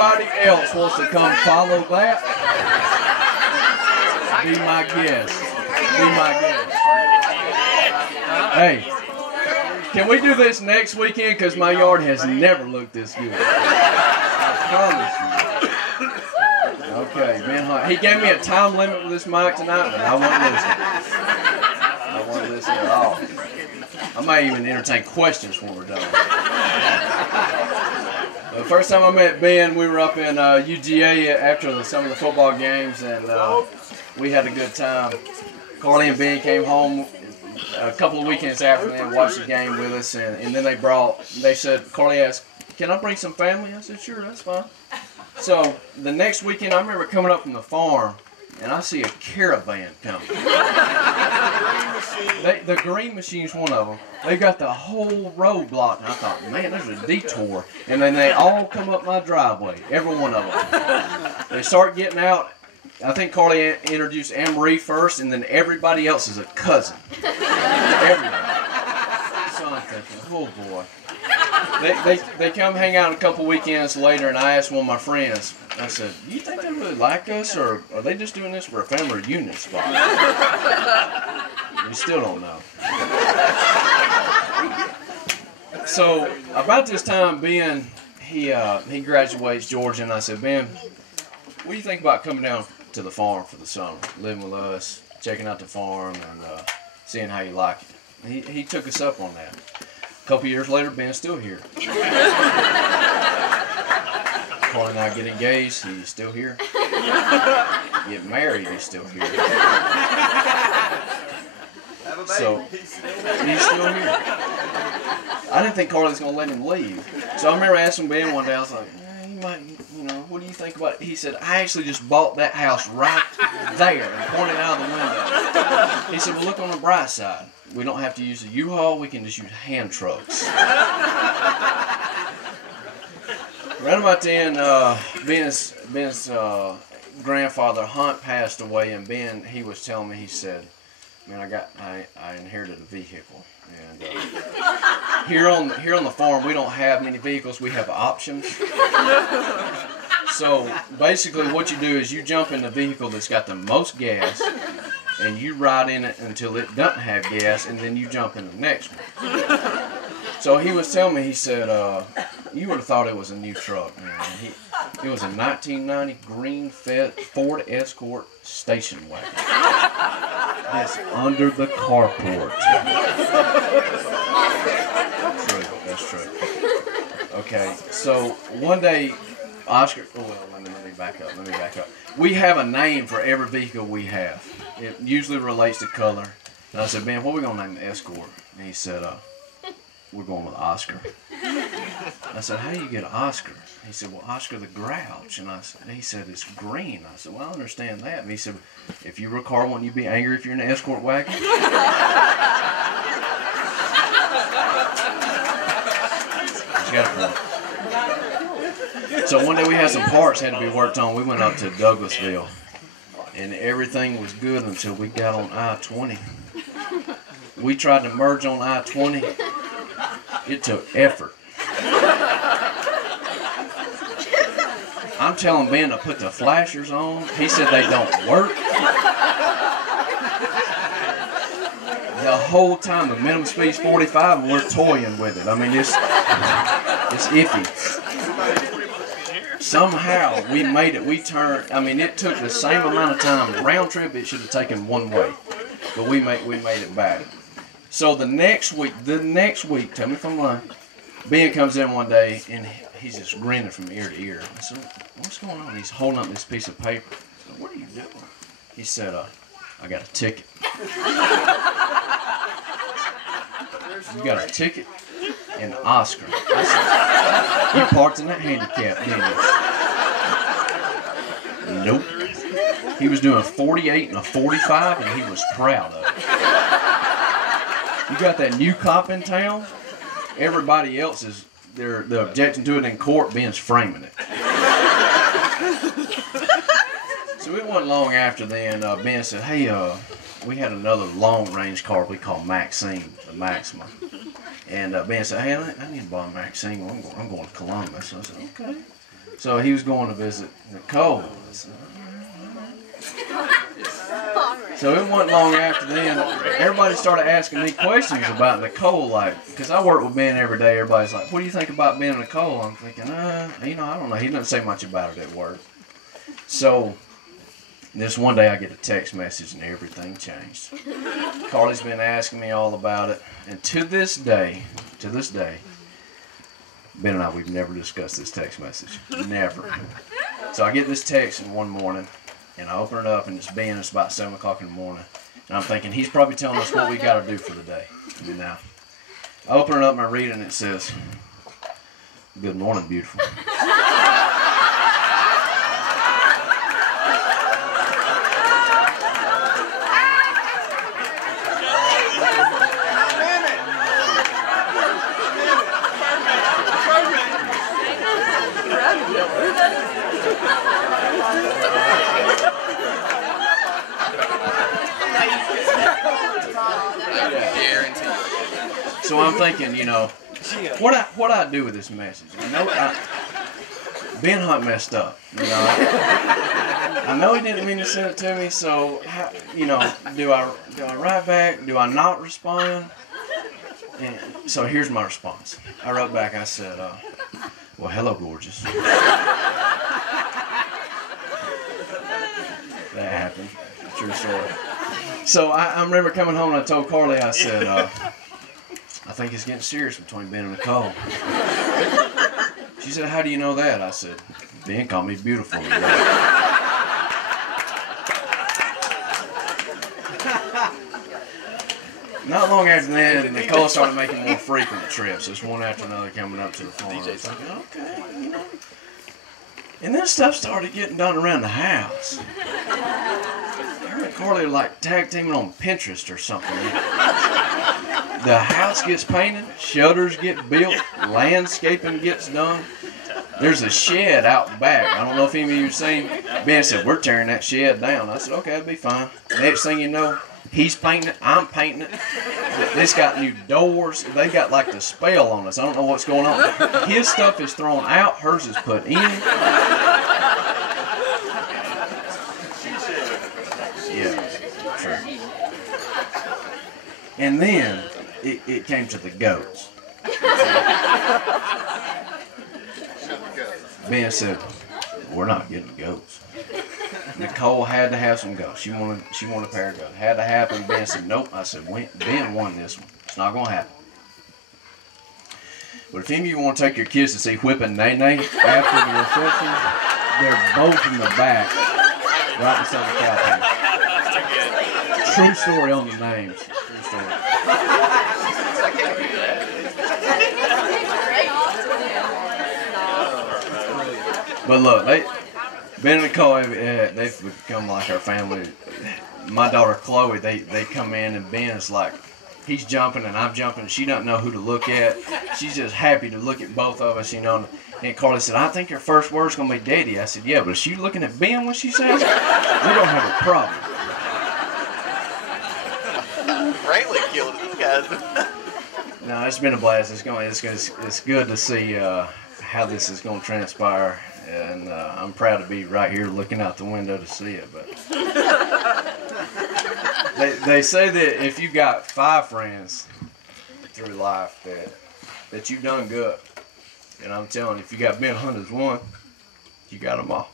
Anybody else wants to come follow that? Be my guest. Be my guest. Hey, can we do this next weekend? Because my yard has never looked this good. I promise you. Okay, Ben Hunt. He gave me a time limit with this mic tonight, but I won't listen. At all. I might even entertain questions when we're done. The first time I met Ben, we were up in UGA after some of the football games, and we had a good time. Carly and Ben came home a couple of weekends after that and watched the game with us, and then they said, Carly asked, can I bring some family? I said, sure, that's fine. So the next weekend, I remember coming up from the farm, and I see a caravan coming. The green machine's one of them. They got the whole road blocked, and I thought, man, there's a detour. And then they all come up my driveway, every one of them. They start getting out. I think Carly introduced Anne-Marie first, and then everybody else is a cousin. Everybody. So I'm thinking, oh boy. They come hang out a couple weekends later, and I asked one of my friends, I said, do you think they really like us, or are they just doing this for a family reunion spot? We still don't know. So about this time, Ben, he graduates Georgia, and I said, Ben, what do you think about coming down to the farm for the summer, living with us, checking out the farm, and seeing how you like it? He took us up on that. A couple years later, Ben's still here. Carly and I get engaged, he's still here. Get married, he's still here. So, he's still here. I didn't think Carly was going to let him leave. So I remember asking Ben one day, I was like, you might, what do you think about it? He said, I actually just bought that house right there, and pointed out of the window. He said, well, look on the bright side. We don't have to use a U-Haul, we can just use hand trucks. Right about then, Ben's grandfather, Hunt, passed away, and Ben, he was telling me, he said, man, I inherited a vehicle. And here on the farm, we don't have many vehicles, we have options. So basically what you do is you jump in the vehicle that's got the most gas, and you ride in it until it doesn't have gas, and then you jump in the next one. So he was telling me, he said, you would have thought it was a new truck, man. It was a 1990 green Ford Escort station wagon. That's under the carport. True, that's true. Okay, so one day, Oscar, oh well, let me back up, We have a name for every vehicle we have. It usually relates to color. And I said, Ben, what are we going to name the Escort? And he said, we're going with Oscar. I said, how do you get Oscar? He said, well, Oscar the Grouch. And he said, it's green. I said, well, I understand that. And he said, if you were a car, wouldn't you be angry if you're in an Escort wagon? He's got a point. So one day we had some parts had to be worked on. We went up to Douglasville, and everything was good until we got on I-20. We tried to merge on I-20. It took effort. I'm telling Ben to put the flashers on. He said they don't work. The whole time, the minimum speed's 45, and we're toying with it. I mean, it's iffy. Somehow, we made it. We turned, I mean, it took the same amount of time. Round trip, it should have taken one way. But we made it back. So the next week, tell me if I'm lying, Ben comes in one day, and he's just grinning from ear to ear. I said, what's going on? He's holding up this piece of paper. I said, what are you doing? He said, I got a ticket. You got a ticket? And Oscar. I said, you parked in that handicap, didn't you? Nope. He was doing 48 and a 45, and he was proud of it. You got that new cop in town? Everybody else is, they're objecting to it in court. Ben's framing it. So it wasn't long after then, Ben said, hey, we had another long-range car we call Maxine, the Maxima. And Ben said, hey, I need to buy a Maxine. I'm going to Columbus. I said, okay. So he was going to visit Nicole. So it wasn't long after then, everybody started asking me questions about Nicole, like, because I work with Ben every day. Everybody's like, what do you think about Ben and Nicole? I'm thinking, you know, I don't know. He doesn't say much about it at work. So this one day I get a text message and everything changed. Carly's been asking me all about it. And to this day, Ben and I, we've never discussed this text message. Never. So I get this text in one morning. And I open it up, and it's Ben. It's about 7 o'clock in the morning. And I'm thinking, he's probably telling us what we got to do for the day. And now, I open it up and I read it, and it says, "Good morning, beautiful." So I'm thinking, you know, what I do with this message? Ben Hunt messed up. You know, I know he didn't mean to send it to me. So, you know, do I write back? Do I not respond? And so here's my response. I wrote back. I said, "Well, hello, gorgeous." That happened. True story. So I remember coming home and I told Carly, I said, "I think it's getting serious between Ben and Nicole." She said, "How do you know that?" I said, "Ben called me beautiful today." Not long after that, Nicole started making more frequent trips. Just one after another coming up to the farm. I was thinking, okay, you know. And then stuff started getting done around the house. Her and Carly are like tag teaming on Pinterest or something. The house gets painted, shutters get built, landscaping gets done. There's a shed out back. I don't know if any of you have seen. Ben said, "We're tearing that shed down." I said, "Okay, that'll be fine." Next thing you know, he's painting it, I'm painting it. It's got new doors. They got like the spell on us. I don't know what's going on. His stuff is thrown out, hers is put in. Yeah, true. And then it came to the goats. Ben said, "We're not getting goats." Nicole had to have some goats. She wanted a pair of goats. Had to happen. Ben said, "Nope." I said, "Ben won this one. It's not going to happen." But if any of you want to take your kids to see Whippin' Nay Nay after the reception, they're both in the back, right beside the cow pen. True story on the names. True story. But look, Ben and Nicole, they've become like our family. My daughter Chloe, they come in and Ben is like, he's jumping and I'm jumping. She doesn't know who to look at. She's just happy to look at both of us, you know. And Carly said, "I think her first word's gonna be Daddy." I said, "Yeah, but is she looking at Ben when she says it? We're gonna have a problem." Rightly killed these guys. No, it's been a blast. It's good to see how this is gonna transpire. And I'm proud to be right here looking out the window to see it. But they say that if you got 5 friends through life, that you've done good. And I'm telling you, if you got Ben Hunt as one, you got them all.